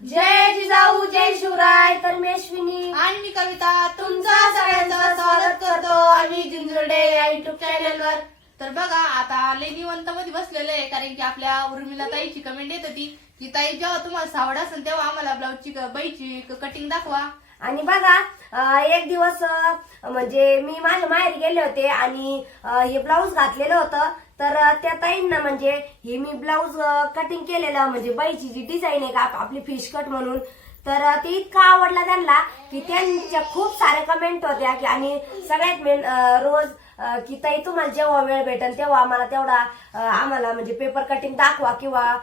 जय जिजाऊ जय शिवराय तर मी अश्विनी आणि मी कविता तुमचं सगळ्यांचं स्वागत करतो आम्ही जिंजुर्डे या युट्यूब चॅनलवर तर बघा आता लय निवंत मध्ये बसलेलं आहे कारण की आपल्या उर्मिला ताईची कमेंट येत होती की ताई जेव्हा तुम्हाला सावड असेल तेव्हा आम्हाला ब्लाऊजची बाईची कटिंग दाखवा. आणि बघा अं, एक दिवस अं, म्हणजे मी माझ्या माहेरी गेले होते आणि अं, हे ब्लाऊज घातलेलं होतं. तर त्या ताईंना म्हणजे हे मी ब्लाऊज कटिंग केलेलं म्हणजे बाईची जी डिझाईन आहे का आपली फिश कट म्हणून. तर ते इतका आवडला त्यांना की त्यांच्या खूप साऱ्या कमेंट होत्या की आणि सगळ्यात मेन रोज की ताई तुम्हाला जेव्हा वेळ भेटेल तेव्हा आम्हाला तेवढा आम्हाला म्हणजे पेपर कटिंग दाखवा किंवा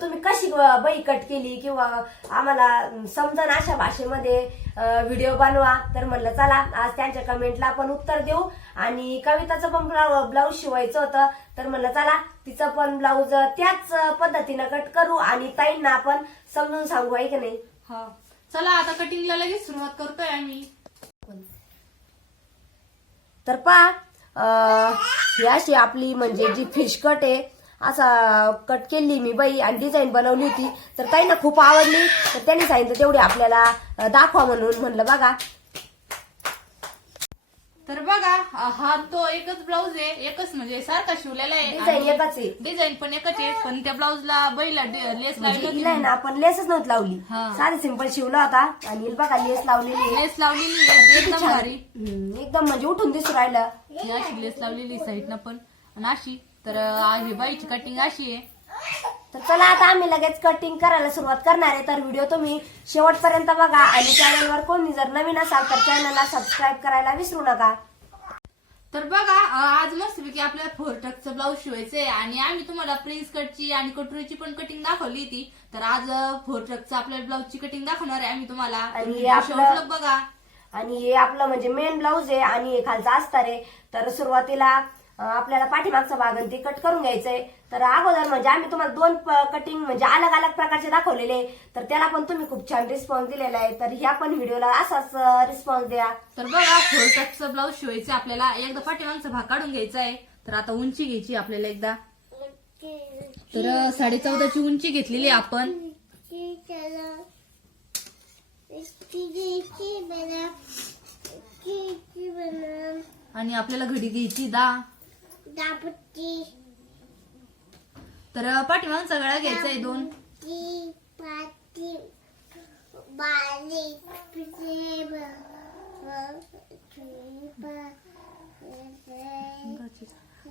तुम्ही कशी बाई कट केली किंवा आम्हाला अं, समजन अशा भाषेमध्ये व्हिडिओ बनवा. तर म्हणलं चला आज त्यांच्या कमेंटला आपण उत्तर देऊ. आणि कविताचं पण ब्लाऊज शिवायचं होतं. तर म्हणलं चला तिचं पण ब्लाऊज त्याच पद्धतीनं कट करू आणि ताईंना आपण समजून सांगू आहे की नाही? हा. चला आता कटिंगला लगेच सुरुवात करतोय आम्ही. तर पा ही अशी आपली म्हणजे जी फिश कट आहे असा कट केली मी बाई आणि डिझाईन बनवली होती. तर ताईंना खूप आवडली. तर त्यांनी सांगितलं तेवढी आपल्याला दाखवा म्हणून. म्हणलं बघा तर बघा हा तो एकच ब्लाऊज आहे. एकच म्हणजे सारखा शिवलेला आहे. डिझाईन एकच आहे. डिझाईन पण एकच आहे. पण त्या ब्लाऊजला बैला लेस म्हणजे लावली हिला आहे ना आपण लेसच नव्हती लावली. हा. साधी सिंपल शिवला होता. आणि हिला बघा लेस लावलेली आहे. लेस लावलेली आहे. एकदम. भारी. हम्म, एकदम म्हणजे उठून दिसू राहिलं. ही अशी लेस लावलेली साईडनं पण. आणि अशी तर अं, ही बाईची कटिंग अशी आहे. तर चला आता आम्ही लगेच कटिंग करायला सुरुवात करणार आहे. तर व्हिडिओ तुम्ही शेवटपर्यंत बघा आणि चॅनलवर कोणी जर नवीन असाल तर चॅनलला सबस्क्राईब करायला विसरू नका. तर बघा आज मस्तपैकी आपल्याला फोर टक्सचं ब्लाऊज शिवायचंय आणि आम्ही तुम्हाला प्रिन्स कटची आणि कटोरीची पण कटिंग दाखवली होती. तर आज फोर टक्सचं आपल्या ब्लाऊजची कटिंग दाखवणार आहे. आम्ही तुम्हाला आणि शेवटलं बघा. आणि हे आपलं म्हणजे मेन ब्लाऊज आहे आणि हे खालचा अस्तर आहे. तर सुरुवातीला आपल्याला पाठीमागचा भाग आणि ते कट करून घ्यायचंय. तर अगोदर म्हणजे आम्ही तुम्हाला दोन कटिंग म्हणजे अलग अलग प्रकारचे दाखवलेले. आहे. तर त्याला पण तुम्ही खूप छान रिस्पॉन्स दिलेला आहे. तर ह्या पण व्हिडिओला असाच रिस्पॉन्स द्या. तर बघा फोर टक्सचं ब्लाऊज शिवायचं आपल्याला. एकदा पाठीमागचा भाग काढून घ्यायचा आहे. तर आता उंची घ्यायची आपल्याला एकदा. तर साडे चौदाची उंची घेतलेली आहे आपण. आणि आपल्याला घडी घ्यायची तर पाठीमागचा गळा घ्यायचा आहे दोन.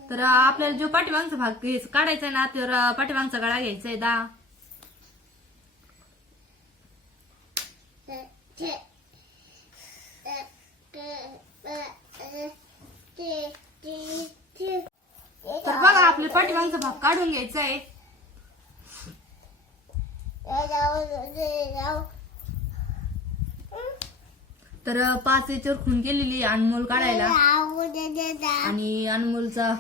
तर आपल्याला जो पाठीमागचा भाग काढायचा आहे ना तर पाठीमागचा गळा घ्यायचा आहे दहा तर पाठीमागचा भाग काढून घ्यायचा आहे तर पाच याच्यावर खून केलेली अनमोल काढायला. आणि अनमोलचा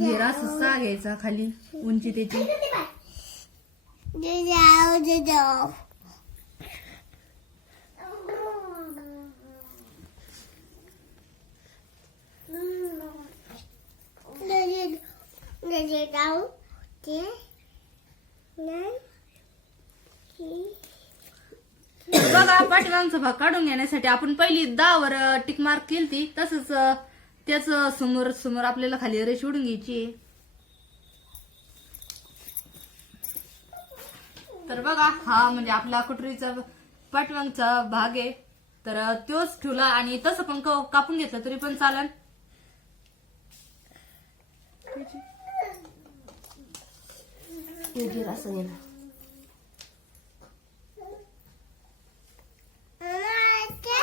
घेरा सहा घ्यायचा खाली उंची त्याची. बघा पाठीमागचा भाग काढून घेण्यासाठी आपण पहिली दहावर टिक मार्क केली ती. तसंच त्याच समोर समोर आपल्याला खाली रेष उडून घ्यायची आहे. तर बघा हा म्हणजे आपला कटोरीचा पाटवांचा भाग आहे. तर तोच ठेवला आणि तसं पण क- कापून घेतलं तरी पण चालन Jadi rasanya. Mama ada.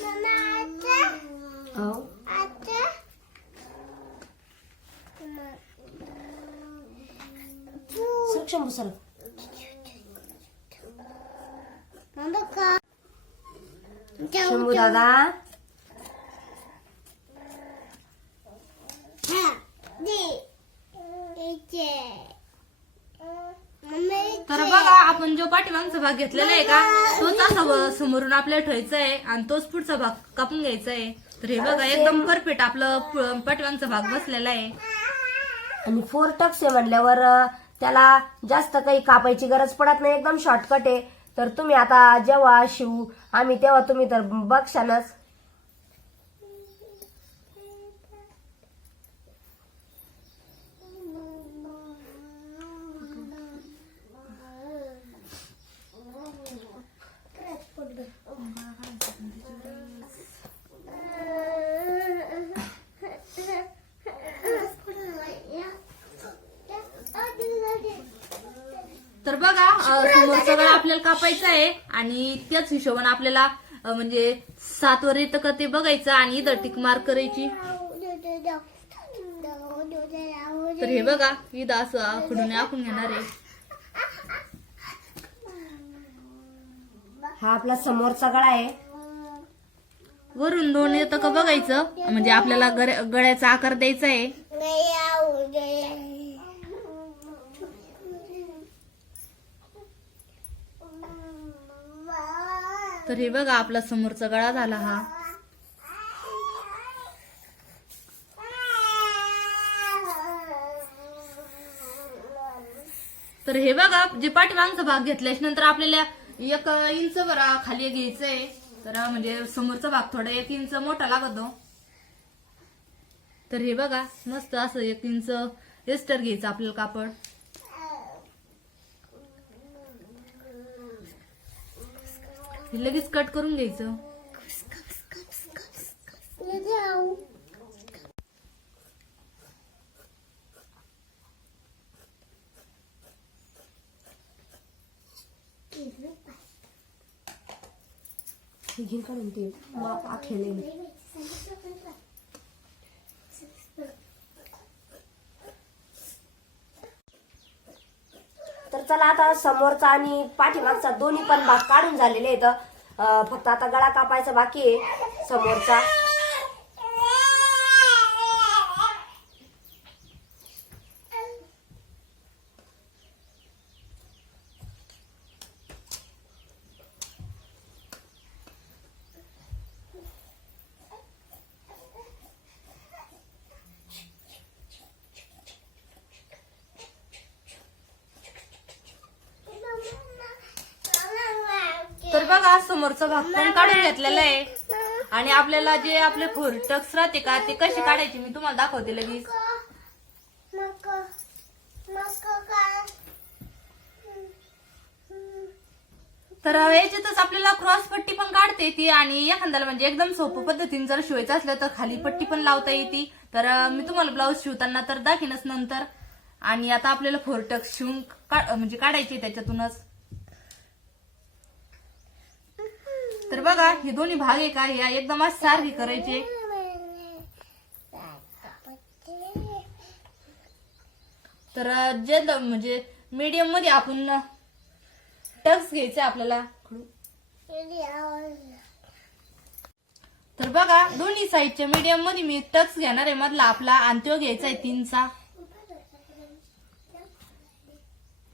Mama ada. Oh. Ada. Sukses besar. Mama kak. Sembuh dah. जो पाठीमागचा भाग घेतलेला आहे का? तोच असा समोरून आपल्याला ठेवायचा आहे आणि तोच पुढचा भाग कापून घ्यायचा आहे. तर हे बघा एकदम परफेक्ट आपलं पाठीमागचा भाग बसलेला आहे. आणि फोर टक्स म्हणल्यावर त्याला जास्त काही कापायची गरज पडत नाही. एकदम शॉर्टकट आहे. तर तुम्ही आता जेव्हा शिवू आम्ही तेव्हा तुम्ही तर बघशानच तर बघा अं, समोरचं गळा आपल्याला कापायचं आहे आणि त्याच हिशोबाने आपल्याला अं, म्हणजे सात वर येतं का ते बघायचं आणि इथं टिक मार्क करायची. तर हे बघा इथं असं आखडून आखून घेणार आहे. हा आपला समोरचा गळा आहे. वरून दोन येतं का बघायचं. म्हणजे आपल्याला गळ्या- गळ्याचा आकार द्यायचा आहे. तर हे बघा आपला समोरचा गळा झाला हा. तर हे बघा जे पाठीमागचा भाग घेतल्याच्या नंतर आपल्याला एक इंच बरा खाली घ्यायचंय. तर म्हणजे समोरचा भाग थोडा एक इंच मोठा लागतो. तर हे बघा मस्त असं एक इंच एस्टर घ्यायचं आपल्याला कापड. हे लगेच कट करून घ्यायचं. हे घेऊन काढून ते. आखेले चला आता समोरचा आणि पाठीमागचा दोन्ही पण भाग काढून झालेले आहेत. फक्त आता गळा कापायचा बाकी आहे समोरचा. तर बघा समोरचा भाग पण काढून घेतलेला आहे. आणि आपल्याला जे आपले फोर टक्स राहते का ते कसे काढायचे मी तुम्हाला दाखवते लगेच. तर याच्यातच आपल्याला क्रॉस पट्टी पण काढता येते आणि एखाद्याला म्हणजे एकदम सोपं पद्धतीने जर शिवायचं असलं तर खाली पट्टी पण लावता येते. तर मी तुम्हाला ब्लाऊज शिवताना तर दाखीनच नंतर. आणि आता आपल्याला फोर टक्स शिवून म्हणजे काढायचे त्याच्यातूनच. तर बघा हे दोन्ही भाग आहे. का या एकदम असं सारखे करायचे. तर जे म्हणजे मीडियममध्ये आपण टक्स घ्यायचे आपल्याला. तर बघा दोन्ही साईडच्या मीडियममध्ये मी टक्स घेणार आहे. मधला आपला आणि तो घ्यायचा आहे तीनचा.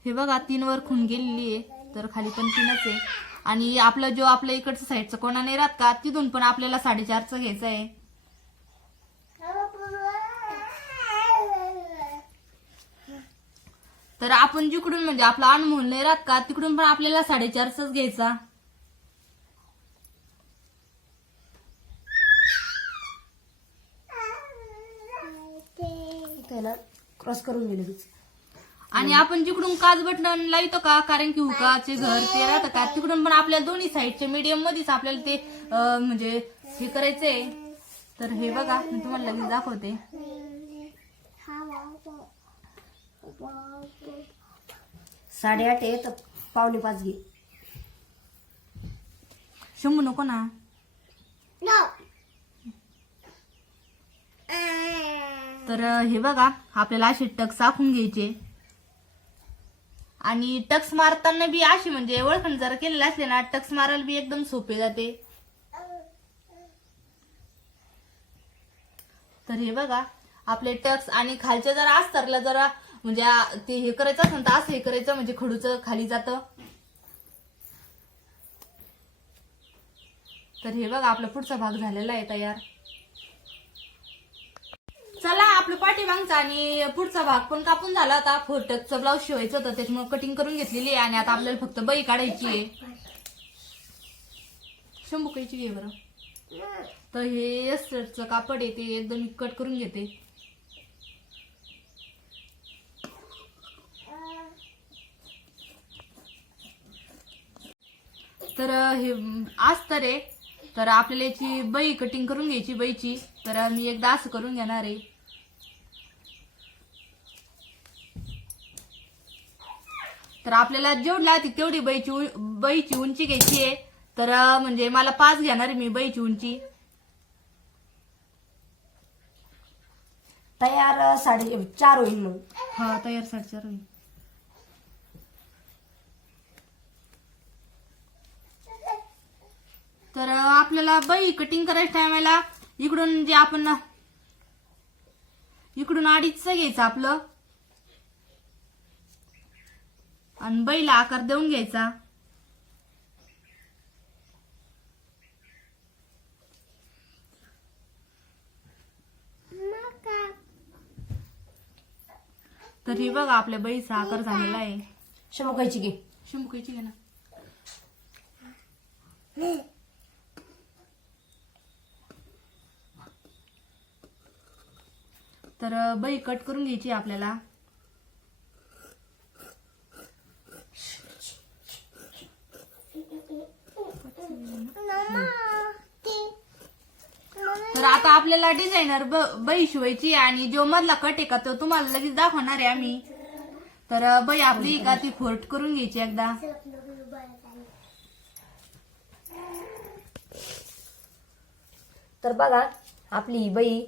हे बघा तीन वर खून गेलेली आहे. तर खाली पण तीनच आहे. आणि आपला जो आपल्या इकडचं साईडचा कोणा नाही राहत का तिथून पण आपल्याला साडेचारचं घ्यायचा आहे. तर आपण जिकडून म्हणजे आपला अनमोल नाही राहत का तिकडून पण आपल्याला साडेचारचाच घ्यायचा. क्रॉस करून गेले आणि आपण जिकडून काच बटन लावतो का कारण की हुकाचे घर ते राहतं का तिकडून पण आपल्या दोन्ही साईडच्या मीडियम मध्येच आपल्याला ते अं, म्हणजे हे करायचंय. तर हे बघा मी तुम्हाला लगेच दाखवते. साडेआठ आहे तर पावणे पाच घे. शंभू नको ना. तर अं, हे बघा आपल्याला असे टक्स आखून घ्यायचे. आणि टक्स मारताना बी अशी म्हणजे ओळखण जर केलेलं असले ना टक्स मारायला बी एकदम सोपे जाते. तर हे बघा आपले टक्स आणि खालच्या जरा अस्तरला जरा म्हणजे ते हे करायचं असेल तर असं हे करायचं म्हणजे खडूचं खाली जातं. तर हे बघा आपला पुढचा भाग झालेला आहे तयार. चला आपलं पाठीमागचा आणि पुढचा भाग पण कापून झाला आता फोटकचं ब्लाऊज शिवायचं होतं त्याच्यामुळे कटिंग करून घेतलेली आहे आणि आता आपल्याला फक्त बाई काढायची आहे. शंभू कायची घे बरं. तर हे अस्टरचं कापड आहे ते एकदम कट करून घेते. तर हे अस्तर आहे. तर आपल्याला याची बई कटिंग करून घ्यायची बईची तर मी एकदा असं करून घेणार आहे. तर आपल्याला जेवढी लागते तेवढी बाईची उ- बाईची उंची घ्यायची आहे. तर म्हणजे मला पाच घेणार मी बाईची उंची. तयार साडे चार होईल मग. हा तयार साडेचार होईल. तर आपल्याला बाई कटिंग करायच्या टायमाला इकडून जे आपण इकडून अडीचचं घ्यायचं आपलं. आणि बैला आकार देऊन घ्यायचा. तर हे बघा आपल्या बैचा आकार झालेला आहे. शमुखायची घे. शंभूकायची घे ना. तर बाई कट करून घ्यायची आपल्याला तर आता आपल्याला डिझायनर बाई शिवायची आणि जो मधला कट आहे का तो तुम्हाला लगेच दाखवणार आहे आम्ही. तर बाई आपली का ती फोर्ट करून घ्यायची एकदा. तर बघा आपली बाई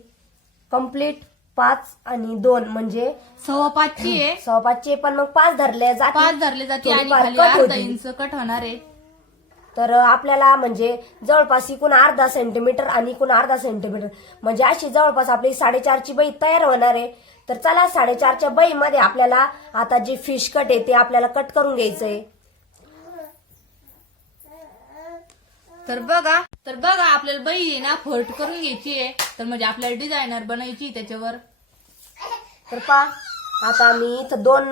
कंप्लीट पाच आणि दोन म्हणजे सव्वा पाचची आहे. सहा पाचचे पण मग पाच धरले जाते पाच धरले जाते आणि कट होणार आहे. तर आपल्याला म्हणजे जवळपास इकून अर्धा सेंटीमीटर आणि इकून अर्धा सेंटीमीटर म्हणजे अशी जवळपास आपली साडेचारची बाई तयार होणार आहे. तर चला साडेचारच्या बाईमध्ये आपल्याला आता जे फिश कट आहे ते आपल्याला कट करून घ्यायचंय. तर बघा तर बघा आपल्याला बाई आहे ना फोर्ट करून घ्यायची आहे. तर म्हणजे आपल्याला डिझायनर बनायची आहे त्याच्यावर. तर पा आता मी इथं दोन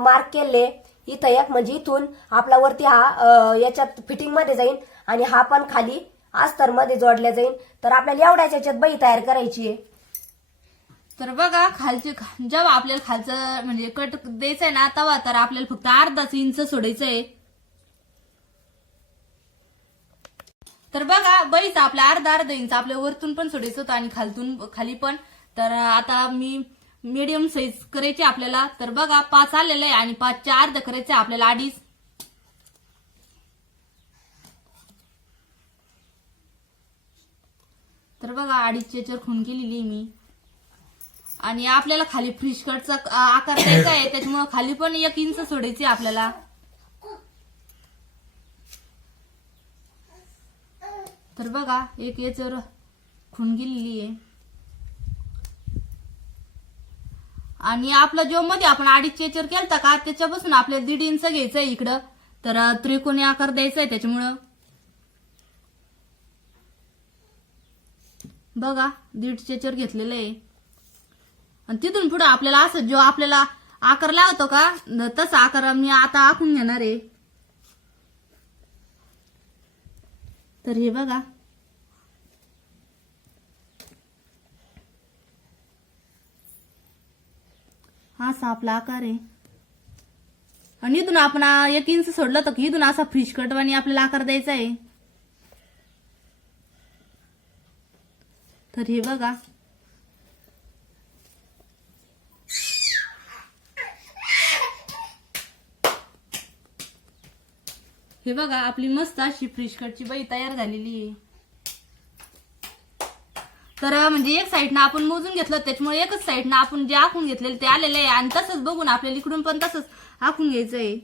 मार्क केले. इथं एक म्हणजे इथून आपला वरती हा याच्यात फिटिंगमध्ये जाईल आणि हा पण खाली अस्तरमध्ये जोडल्या जाईल तर आपल्याला एवढ्याच याच्यात बही तयार करायची आहे. तर बघा खालचे जेव्हा आपल्याला खालचं म्हणजे कट द्यायचंय ना तेव्हा तर आपल्याला फक्त अर्धाच इंच सोडायचं आहे तर बघा बहीचा आपल्या अर्धा अर्धा इंच आपल्या वरतून पण सोडायचं होतं आणि खालतून खाली पण. तर आता मी मीडियम साईज करायची आपल्याला. तर बघा पाच आलेलं आहे आणि पाचच्या अर्ध करायचं आहे आपल्याला अडीच. तर बघा अडीच याच्यावर खून केलेली आहे मी. आणि आपल्याला खाली फ्रिश कटचा आकार द्यायचा आहे. त्याच्यामुळे खाली पण एक इंच सोडायची आहे आपल्याला. तर बघा एक याच्यावर खून गेलेली आहे. आणि आपला जो मध्ये आपण अडीच याच्यावर केलता का? त्याच्यापासून आपल्याला दीड इंच घ्यायचं आहे इकडं. तर त्रिकोणी आकार द्यायचा आहे त्याच्यामुळं. बघा दीड चेचर घेतलेलं आहे. आणि तिथून पुढे आपल्याला असं जो आपल्याला आकार लावतो का तसा आकार मी आता आखून घेणार आहे. तर हे बघा. असा आपला आकार आहे. आणि इथून आपण एक इंच सोडलं तर इथून असा फ्रिश कटवानी आपल्याला आकार द्यायचा आहे. तर हे बघा. हे बघा आपली मस्त अशी फ्रिश कटची बाई तयार झालेली आहे. तर म्हणजे एक साईडनं आपण मोजून घेतलं त्याच्यामुळे एकच साईडनं आपण जे आखून घेतलेलं ते आलेलं आहे. आणि तसंच बघून आपल्याला इकडून पण तसंच आखून घ्यायचं आहे.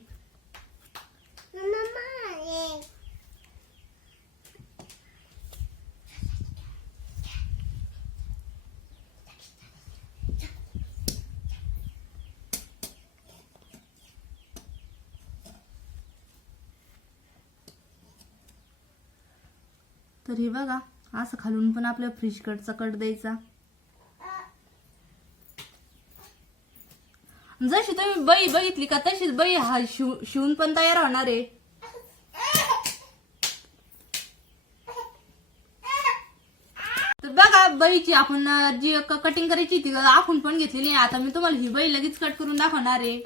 तर हे बघा. असं खालून पण आपल्या फ्रिश कटचा कट द्यायचा. जशी तुम्ही बई बघितली का तशीच बई हा शिव शिवून पण तयार होणार आहे. तर बघा बईची आपण जी कटिंग करायची ती आखून पण घेतलेली आहे. आता मी तुम्हाला ही बई लगेच कट करून दाखवणार आहे.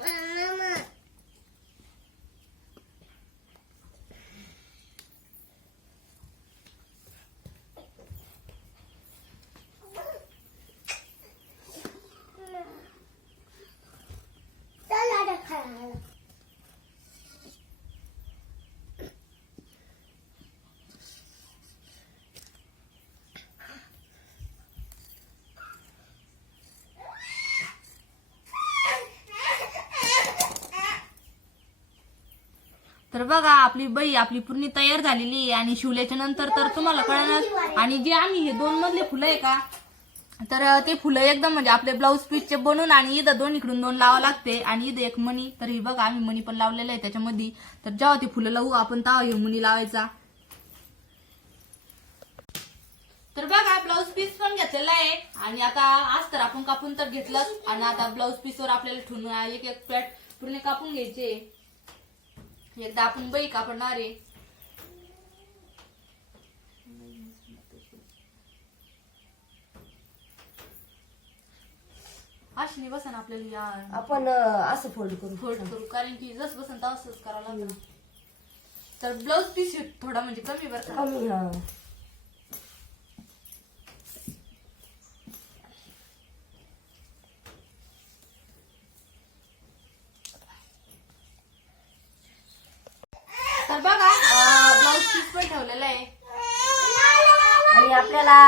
तर बघा आपली बाई आपली पूर्ण तयार झालेली आहे आणि शिवल्याच्या नंतर तर तुम्हाला कळणार. आणि जे आम्ही हे दोन मधले फुलं आहे का तर ते फुलं एकदम म्हणजे आपले ब्लाऊज पीसचे बनवून आणि इथं दोन इकडून दोन लावा लागते. आणि इथं एक मणी तर ही बघा आम्ही मणी पण लावलेलं आहे त्याच्यामध्ये. तर जेव्हा ते फुलं लावू आपण तेव्हा हे मणी लावायचा. तर बघा ब्लाऊज पीस पण घेतलेला आहे. आणि आता आज तर आपण कापून तर घेतलंच. आणि आता ब्लाऊज पीसवर आपल्याला ठेवून एक एक प्लॅट पूर्ण कापून घ्यायचे. एकदा आपण बाई कापडणार आहे. अशी बसन आपल्याला या. आपण अं, असं फोल्ड करू. फोल्ड करू कारण की जस बसन तसंच करावं लागतं तर ब्लाऊज पीस थोडा म्हणजे कमी बरं का? कमी हा तर बघा ब्लाऊज पीस पण ठेवलेला आहे आणि आपल्याला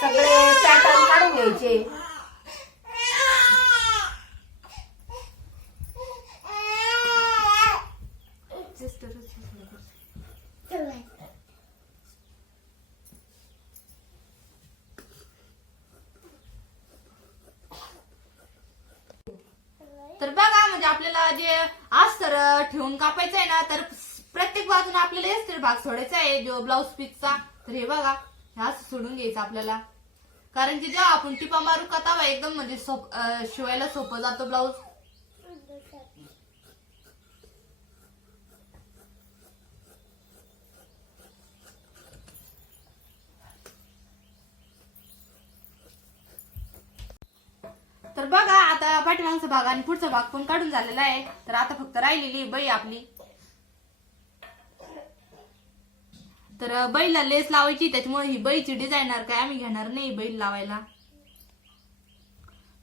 सगळे पॅटर्न काढून घ्यायचे तर बघा म्हणजे आपल्याला जे अस्तर ठेवून कापायचं आहे ना तर प्रत्येक बाजूने आपल्याला एस्तर भाग सोडायचा आहे जो ब्लाऊज पीसचा तर हे बघा हे असं सोडून घ्यायचं आपल्याला. कारण की जेव्हा आपण टिपा मारू का तवा एकदम म्हणजे सोप शिवायला सोपं जातो ब्लाऊज तर बघा आता भाग आणि पुढचा भाग पण काढून झालेला आहे. तर आता फक्त राहिलेली बाई आपली. तर बैला लेस लावायची त्याच्यामुळे ही बैची डिझायनर काय आम्ही घेणार नाही बैल लावायला.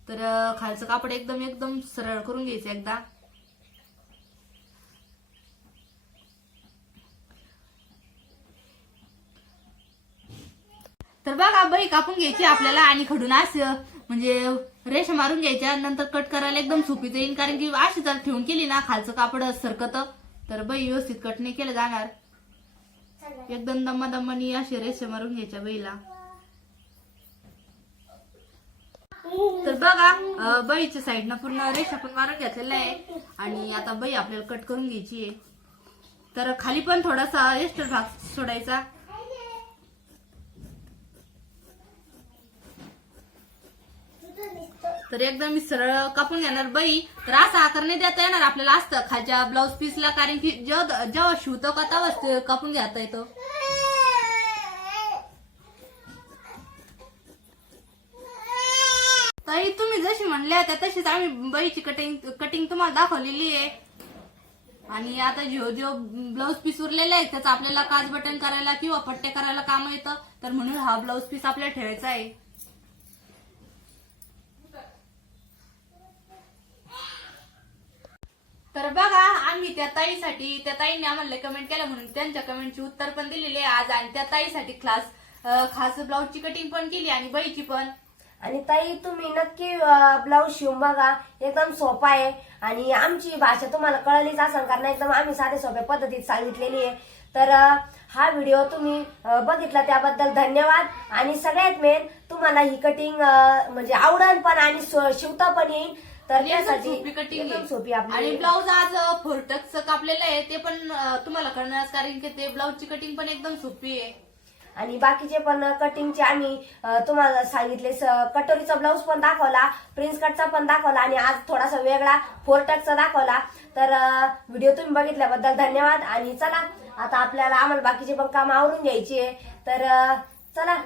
तर खालचं कापड एकदम एकदम सरळ करून घ्यायचं एकदा. तर बघा बाई कापून घ्यायची आपल्याला आणि खडून असं म्हणजे रेषा मारून घ्यायच्या नंतर कट करायला एकदम सोपी जाईल कारण की अशी जर ठेवून केली ना खालचं कापड सरकत तर बाई व्यवस्थित कट नाही केलं जाणार. एकदम दम्मा दम्मानी अशी रेषा मारून घ्यायच्या बाईला. तर बघा बाईच्या साईडनं पूर्ण रेषा पण मारून घेतलेल्या आहे. आणि आता बाई आपल्याला कट करून घ्यायची आहे. तर खाली पण थोडासा एक्स्ट्रा भाग सोडायचा. तर एकदम मी सरळ कापून घेणार बाई. तर असा आकार नाही देता येणार आपल्याला असतं. खालच्या ब्लाऊज पीसला कारण की जेव्हा जेव्हा शिवतो का तेव्हाच कापून घेता येतो. ताई तुम्ही जशी म्हणल्या होत्या तशीच आम्ही बाईची कटिंग कटिंग तुम्हाला दाखवलेली आहे. आणि आता जिओ जिओ ब्लाऊज पीस उरलेला आहे त्याचं आपल्याला काच बटन करायला किंवा पट्टे करायला काम येतं. तर म्हणून हा ब्लाऊज पीस आपल्याला ठेवायचा आहे. तर बघा आम्ही त्या ताईसाठी त्या ताईने आम्हाला कमेंट केलं म्हणून त्यांच्या कमेंटची उत्तर पण दिलेली आहे आज. आणि त्या ताईसाठी क्लास खास ब्लाऊजची कटिंग पण केली आणि बाईची पण. आणि ताई तुम्ही नक्की ब्लाऊज शिवून बघा. एकदम सोपा आहे. आणि आमची भाषा तुम्हाला कळलीच असेल कारण एकदम आम्ही साधे सोप्या पद्धतीत सांगितलेली आहे. तर हा व्हिडिओ तुम्ही बघितला त्याबद्दल धन्यवाद. आणि सगळ्यात मेन तुम्हाला ही कटिंग म्हणजे आवडण पण आणि सो- शिवता पण येईल. तर त्यासाठी सोपी कटिंग एकदम सोपी आणि आपली ब्लाऊज आज फोरटक्स कापलेलं आहे ते पण अं, तुम्हाला कळणार कारण की ते ब्लाऊजची कटिंग पण एकदम सोपी आहे. आणि बाकीचे पण कटिंगचे आम्ही अ, तुम्हाला सांगितले स- कटोरीचा ब्लाऊज पण दाखवला प्रिन्स कटचा पण दाखवला आणि आज थोडासा वेगळा फोर टचचा दाखवला. तर व्हिडिओ तुम्ही बघितल्याबद्दल धन्यवाद. आणि चला आता आपल्याला आम्हाला बाकीचे पण काम आवरून घ्यायची आहे. तर अ, चला.